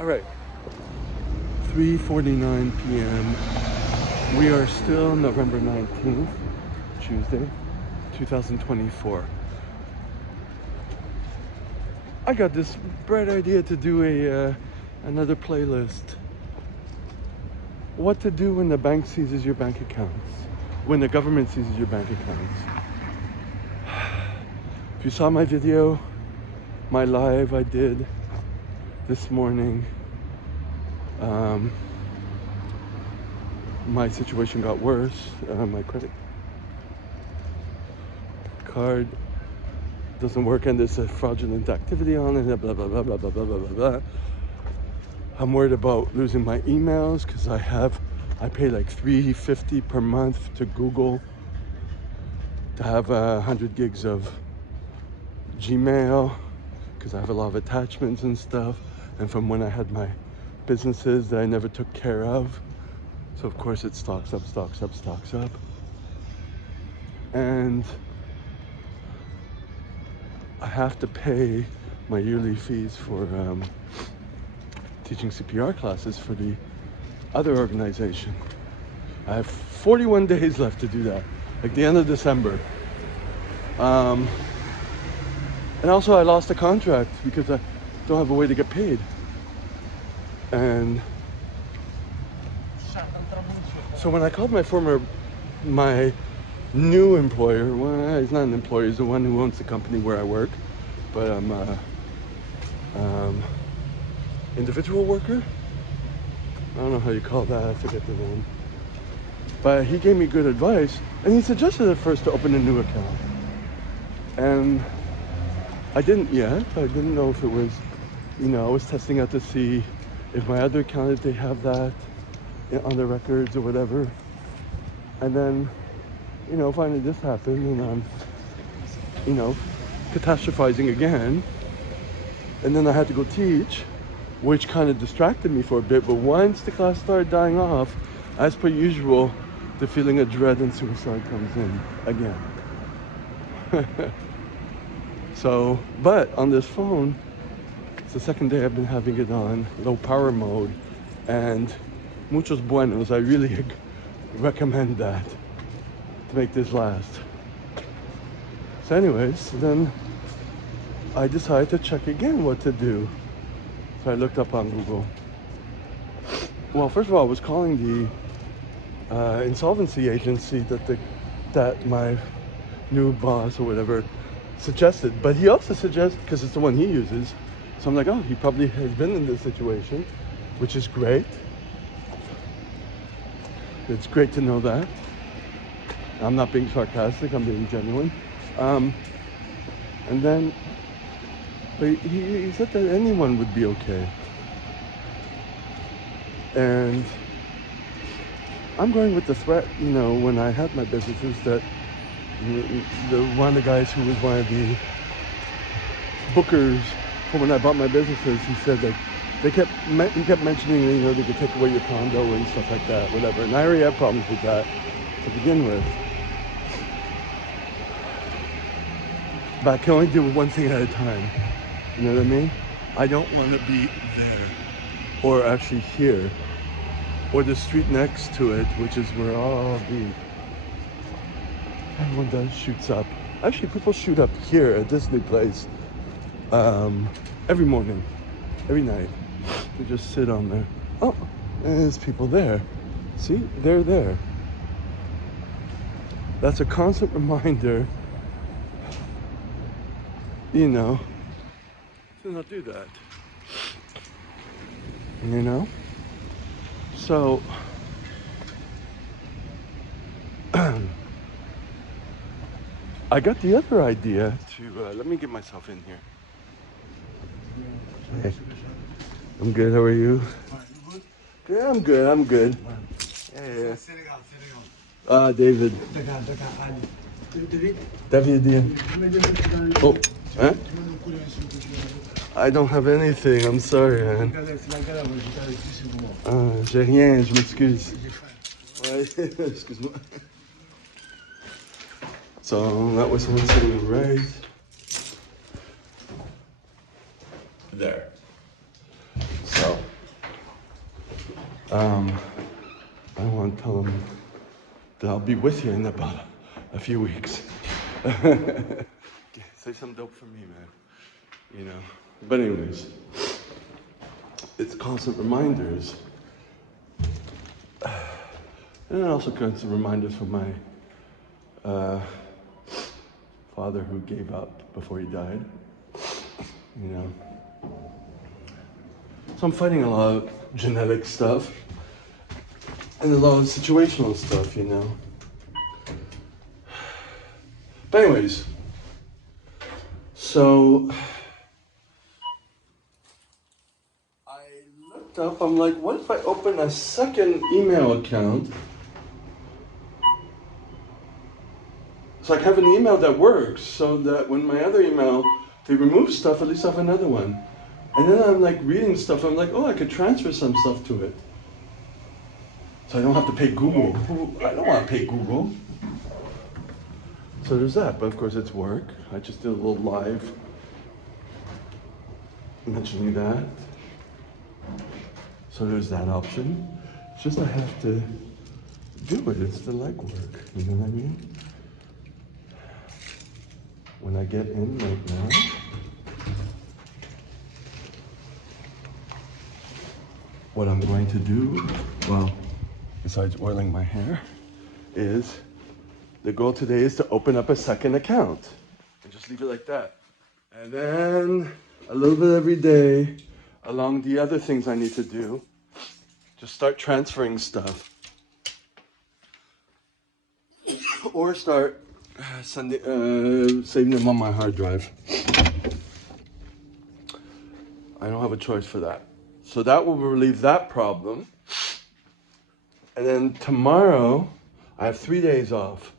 All right, 3:49 p.m. We are still November 19th, Tuesday, 2024. I got this bright idea to do another playlist. What to do when the bank seizes your bank accounts, when the government seizes your bank accounts. If you saw my video, my live I did this morning, my situation got worse. My credit card doesn't work and there's a fraudulent activity on it, blah, blah, blah, blah, blah, blah, blah, blah. I'm worried about losing my emails because I pay like $3.50 per month to Google to have 100 gigs of Gmail because I have a lot of attachments and stuff, and from when I had my businesses that I never took care of. So of course it stocks up, and I have to pay my yearly fees for teaching CPR classes for the other organization. I have 41 days left to do that, like the end of December. And also I lost a contract because I don't have a way to get paid. And so when I called my new employer, well, he's not an employer, he's the one who owns the company where I work, but I'm a individual worker. I don't know how you call that, I forget the name. But he gave me good advice, and he suggested at first to open a new account. And I didn't yet. I didn't know if it was, I was testing out to see if my other account, if they have that on their records or whatever. And then, finally this happened, and I'm, catastrophizing again. And then I had to go teach, which kind of distracted me for a bit. But once the class started dying off, as per usual, the feeling of dread and suicide comes in again. So, but on this phone, it's the second day I've been having it on low power mode, and muchos buenos. I really recommend that to make this last. So anyways, then I decided to check again what to do. So I looked up on Google. Well, first of all, I was calling the insolvency agency that my new boss or whatever suggested, but he also suggested, because it's the one he uses, so I'm like, oh, he probably has been in this situation, which is great. It's great to know that. I'm not being sarcastic, I'm being genuine. And then but he said that anyone would be okay. And I'm going with the threat, when I had my businesses, that one of the guys who was one of the bookers for when I bought my businesses, he said that he kept mentioning, they could take away your condo and stuff like that, whatever. And I already have problems with that to begin with. But I can only do one thing at a time. You know what I mean? I don't want to be there, or actually here, or the street next to it, which is where all everyone shoots up. Actually, people shoot up here at this new place every morning, every night. They just sit on there. Oh, and there's people there. See, they're there. That's a constant reminder, to not do that. So I got the other idea to let me get myself in here. Hey. I'm good, how are you? Yeah, I'm good. Yeah. David. David. Oh, hein? I don't have anything, I'm sorry, man. J'ai rien, je m'excuse. Ouais, excuse-moi. So that was someone sitting right there. So I want to tell them that I'll be with you in about a few weeks. Say some dope for me, man. You know. But anyways, it's constant reminders. And also constant reminders from my father who gave up before he died. You know. So I'm fighting a lot of genetic stuff and a lot of situational stuff, you know. But anyways, so I looked up, I'm like, what if I open a second email account? So I have an email that works so that when my other email, they remove stuff, at least I have another one. And then I'm like reading stuff, I'm like, oh, I could transfer some stuff to it. So I don't have to pay Google. I don't want to pay Google. So there's that, but of course it's work. I just did a little live mentioning that. So there's that option. It's just I have to do it. It's the legwork. You know what I mean? When I get in right now, what I'm going to do, well, besides oiling my hair, is the goal today is to open up a second account and just leave it like that. And then a little bit every day along the other things I need to do, just start transferring stuff. Or start saving them on my hard drive. I don't have a choice for that. So that will relieve that problem. And then tomorrow, I have 3 days off.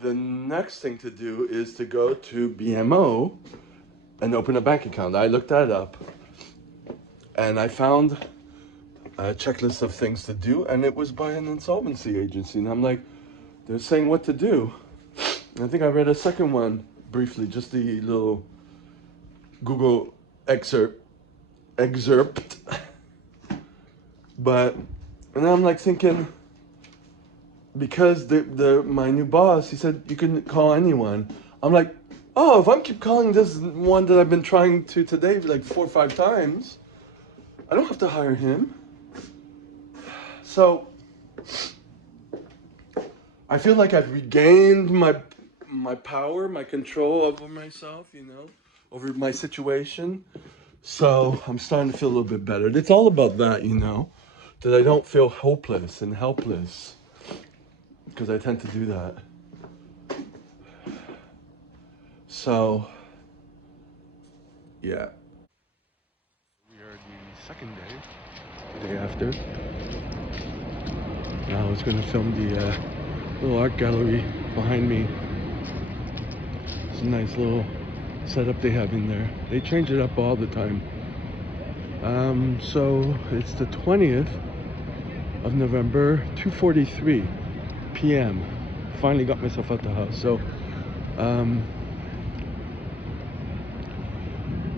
The next thing to do is to go to BMO and open a bank account. I looked that up and I found a checklist of things to do, and it was by an insolvency agency. And I'm like, they're saying what to do. And I think I read a second one briefly, just the little Google excerpt. But, and then I'm like thinking, because my new boss, he said you can call anyone. I'm like, oh, if I keep calling this one that I've been trying to today like 4 or 5 times, I don't have to hire him. So I feel like I've regained my power, my control over myself, you know, over my situation. So I'm starting to feel a little bit better. It's all about that, you know, that I don't feel hopeless and helpless, because I tend to do that. So, yeah. We are the second day, the day after. Now I was going to film the little art gallery behind me. It's a nice little setup they have in there. They change it up all the time. So it's the 20th of November, 2:43 p.m. Finally got myself out the house. So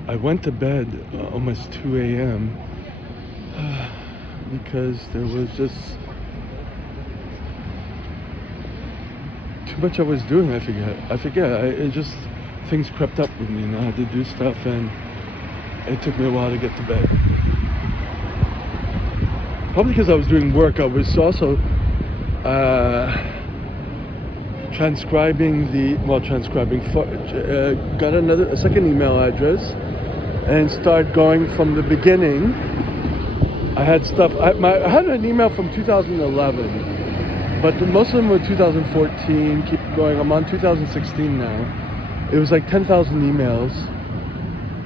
I went to bed almost 2 a.m. because there was just too much I was doing. I forget. It just, things crept up with me, and I had to do stuff, and it took me a while to get to bed. Probably because I was doing work. I was also transcribing, got a second email address and started going from the beginning. I had stuff, I had an email from 2011, but most of them were 2014, keep going. I'm on 2016 now. It was like 10,000 emails.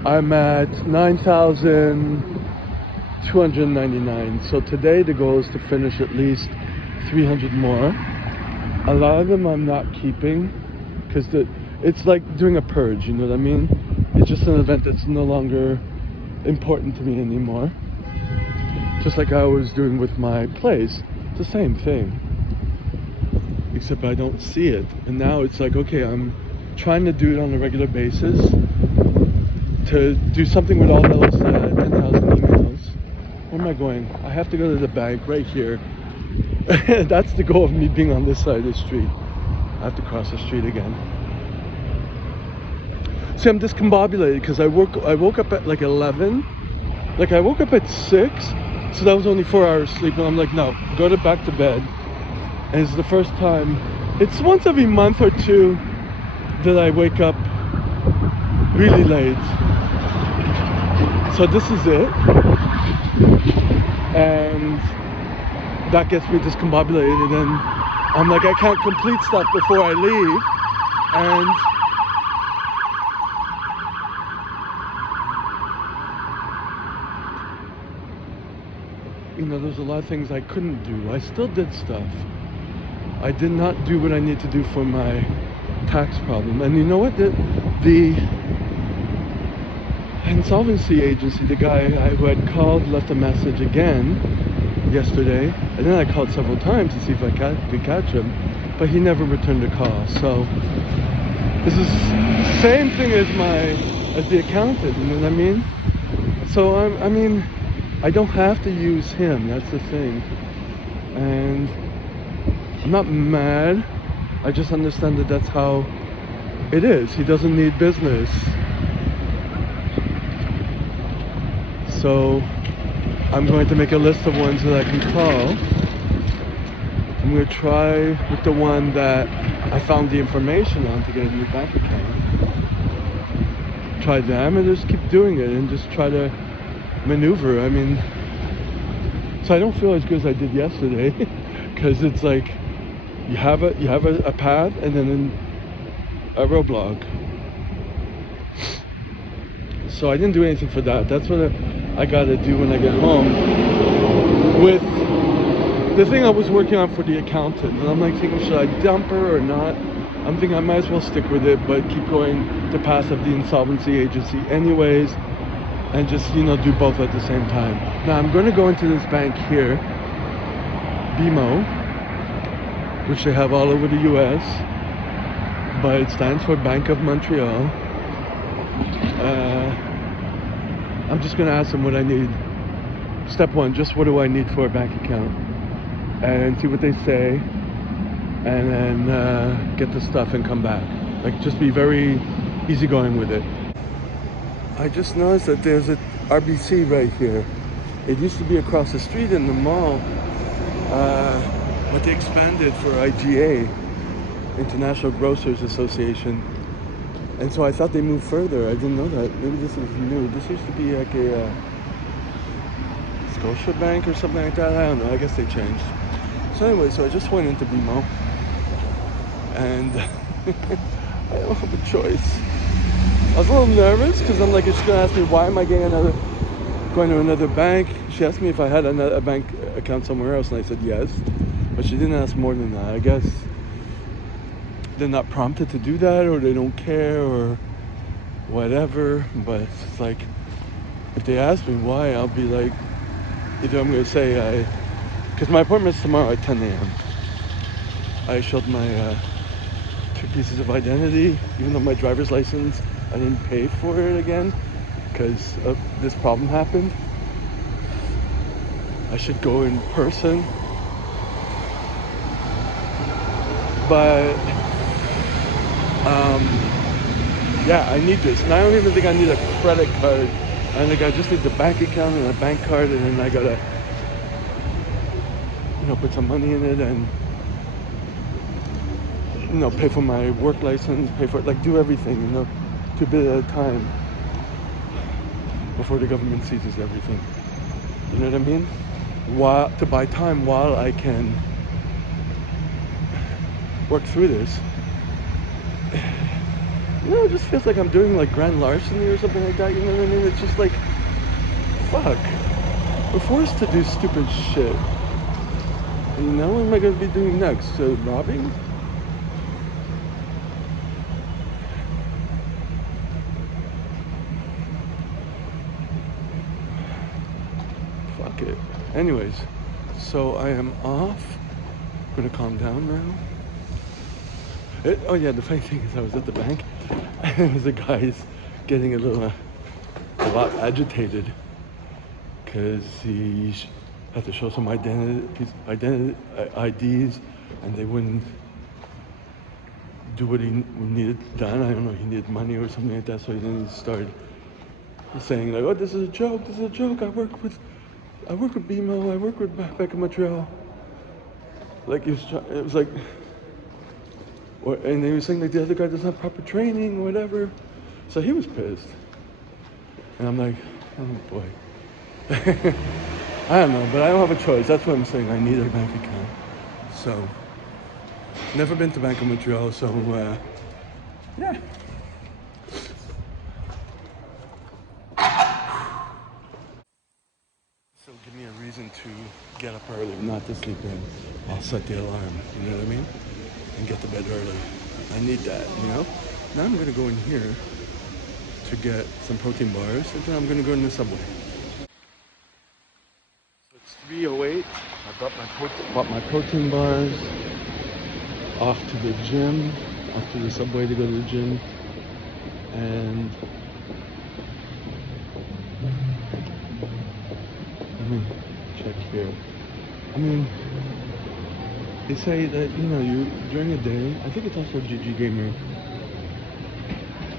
I'm at 9,299. So today the goal is to finish at least 300 more. A lot of them I'm not keeping because it's like doing a purge, you know what I mean? It's just an event that's no longer important to me anymore. Just like I was doing with my place. It's the same thing, except I don't see it. And now it's like, okay, I'm trying to do it on a regular basis, to do something with all those 10,000 emails, Where am I going? I have to go to the bank right here. That's the goal of me being on this side of the street. I have to cross the street again. See, I'm discombobulated because I woke up at like 11. Like I woke up at 6, so that was only 4 hours sleep. And I'm like, no, go back to bed. And it's the first time. It's once every month or two that I wake up really late. So this is it. And that gets me discombobulated, and I'm like, I can't complete stuff before I leave. And you know, there's a lot of things I couldn't do. I still did stuff. I did not do what I need to do for my tax problem. And you know what? The insolvency agency, the guy who had called, left a message again yesterday, and then I called several times to see if I could catch him, but he never returned a call. So this is the same thing as the accountant, you know what I mean? So I mean, I don't have to use him, that's the thing. And I'm not mad, I just understand that that's how it is. He doesn't need business. So I'm going to make a list of ones that I can call. I'm going to try with the one that I found the information on to get a new bank account. Try them and just keep doing it and just try to maneuver. I mean, so I don't feel as good as I did yesterday, because it's like you have a path and then a roadblock. So I didn't do anything for that. That's what I gotta do when I get home. With the thing I was working on for the accountant, and I'm like thinking, should I dump her or not? I'm thinking I might as well stick with it, but keep going the path of the insolvency agency anyways, and just, you know, do both at the same time. Now I'm going to go into this bank here, BMO, which they have all over the US, but it stands for Bank of Montreal. I'm just going to ask them what I need. Step one, just what do I need for a bank account? And see what they say, and then get the stuff and come back. Like, just be very easygoing with it. I just noticed that there's a RBC right here. It used to be across the street in the mall, but they expanded for IGA, International Grocers Association. And so I thought they moved further. I didn't know that. Maybe this is new. This used to be like a Scotiabank or something like that. I don't know. I guess they changed. So anyway, so I just went into BMO, and I don't have a choice. I was a little nervous because I'm like, she's gonna ask me why am I going to another bank. She asked me if I had a bank account somewhere else, and I said yes, but she didn't ask more than that. I guess they're not prompted to do that, or they don't care, or whatever. But it's like, if they ask me why, I'll be like, either I'm gonna say because my appointment's tomorrow at 10 a.m. I showed my 2 pieces of identity, even though my driver's license, I didn't pay for it again because this problem happened. I should go in person, but yeah, I need this. And I don't even think I need a credit card. I think I just need the bank account and a bank card, and then I gotta, you know, put some money in it and, you know, pay for my work license, pay for it, like, do everything, you know, 2 bit at a time before the government seizes everything. You know what I mean? To buy time while I can work through this. You know, it just feels like I'm doing like grand larceny or something like that, you know what I mean? It's just like, fuck. We're forced to do stupid shit. And you know, what am I going to be doing next? Robbing? Fuck it. Anyways, so I am off. I'm going to calm down now. Oh yeah, the funny thing is I was at the bank and the guy's getting a lot agitated because he had to show some IDs, and they wouldn't do what he needed done. I don't know, he needed money or something like that. So then he started saying like, "Oh, this is a joke. This is a joke. I work with BMO. I work with Bank of Montreal." Like it was like, and he was saying like the other guy doesn't have proper training or whatever. So he was pissed, and I'm like, oh boy. I don't know, but I don't have a choice. That's what I'm saying. I need a bank account. So, never been to Bank of Montreal, so yeah. So give me a reason to get up early, not to sleep in. I'll set the alarm, you know what I mean? And get to bed early. I need that, you know? Now I'm gonna go in here to get some protein bars, and then I'm gonna go in the subway. So it's 3:08. I bought my protein bars, off to the gym, off to the subway to go to the gym, and let me check here. I mean, they say that, you know, you during a day, I think it's also GG Gamer.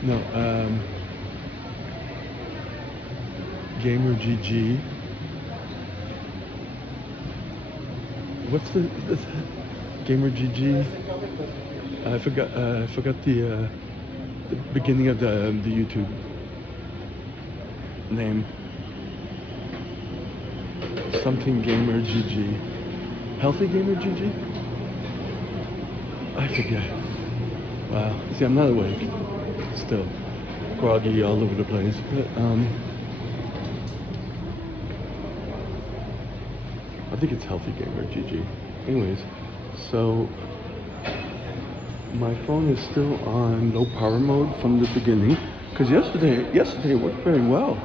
No, Gamer GG. What's the Gamer GG? I forgot the beginning of the YouTube name. Something Gamer GG. Healthy Gamer GG? I forget. Wow. See, I'm not awake. Still groggy all over the place. But I think it's Healthy Gamer GG. Anyways, so my phone is still on low power mode from the beginning, because yesterday it worked very well.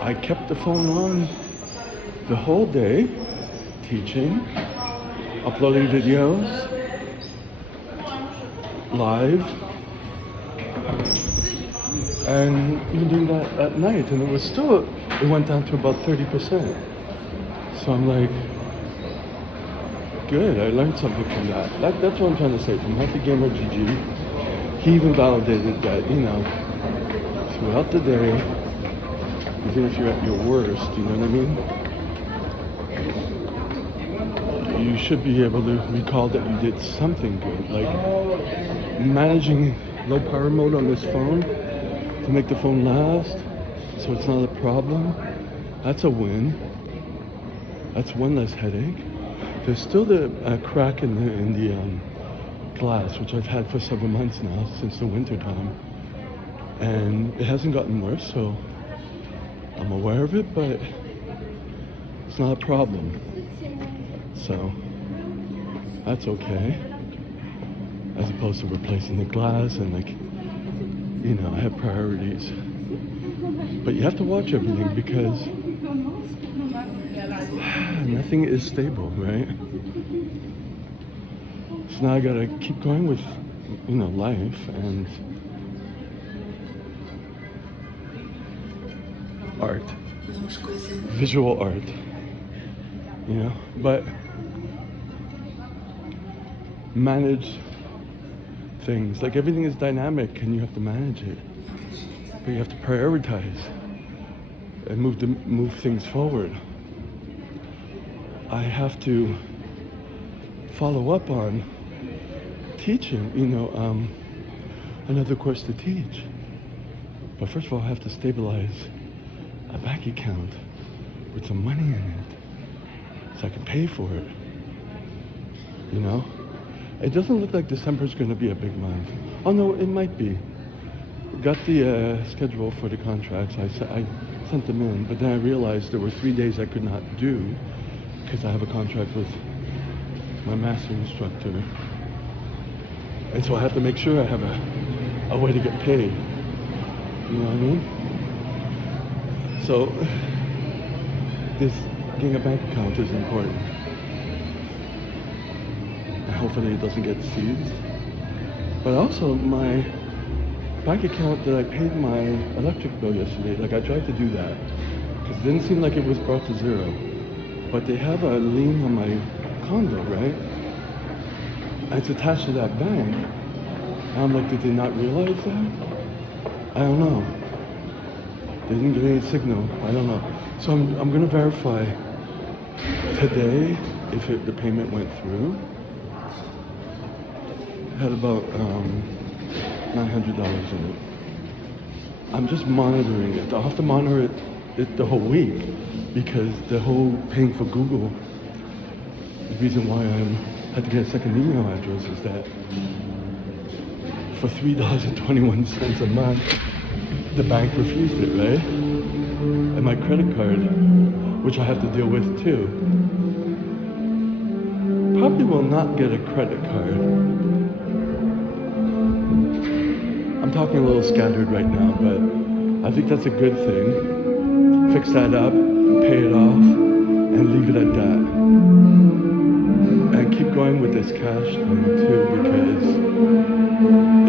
I kept the phone on the whole day, teaching, uploading videos, live, and even doing that at night, and it went down to about 30%. So I'm like, good, I learned something from that. That's what I'm trying to say. From Healthy Gamer GG, he even validated that, you know, throughout the day, even if you're at your worst, you know what I mean? You should be able to recall that you did something good. Like managing low power mode on this phone to make the phone last so it's not a problem. That's a win. That's one less headache. There's still the crack in the glass, which I've had for several months now, since the winter time. And it hasn't gotten worse, so I'm aware of it, but it's not a problem. So that's okay. As opposed to replacing the glass and, like, you know, I have priorities. But you have to watch everything, because nothing is stable, right? So now I gotta keep going with, you know, life and art, visual art, you know, but manage things. Like, everything is dynamic and you have to manage it, but you have to prioritize and move things forward. I have to follow up on teaching, you know, another course to teach. But first of all, I have to stabilize a bank account with some money in it so I can pay for it, you know? It doesn't look like December's going to be a big month. Oh no, it might be. Got the schedule for the contracts. I sent them in, but then I realized there were 3 days I could not do because I have a contract with my master instructor. And so I have to make sure I have a way to get paid. You know what I mean? So this getting a bank account is important. And hopefully it doesn't get seized. But also my bank account that I paid my electric bill yesterday, like I tried to do that. Because it didn't seem like it was brought to zero. But they have a lien on my condo, right? And it's attached to that bank. And I'm like, did they not realize that? I don't know. They didn't get any signal. I don't know. So I'm gonna verify today if the payment went through. It had about $900 in it. I'm just monitoring it. I'll have to monitor it the whole week because the whole paying for Google, the reason why I had to get a second email address is that for $3.21 a month, the bank refused it, right? And my credit card, which I have to deal with too, probably will not get a credit card. I'm talking a little scattered right now, but I think that's a good thing. Fix that up, pay it off, and leave it at that. And keep going with this cash thing too, because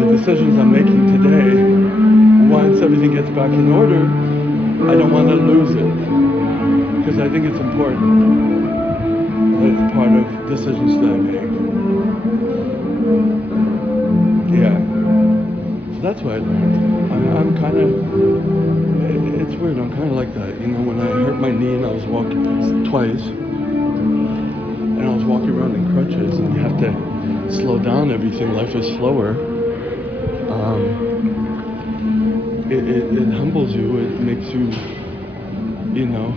the decisions I'm making today, once everything gets back in order, I don't want to lose it. Because I think it's important. It's part of decisions that I make. Yeah. So that's what I learned. I'm kind of, it's weird, I'm kind of like that. You know, when I hurt my knee and I was walking twice, and I was walking around in crutches, and you have to slow down everything, life is slower. It humbles you, it makes you, you know,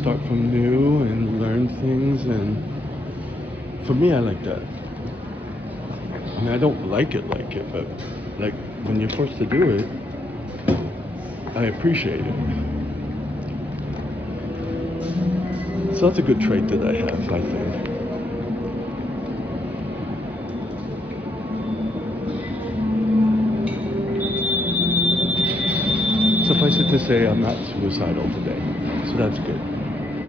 start from new and learn things, and for me, I like that. I mean, I don't like it, but like when you're forced to do it, I appreciate it. So that's a good trait that I have, I think. Suffice it to say, I'm not suicidal today, so that's good.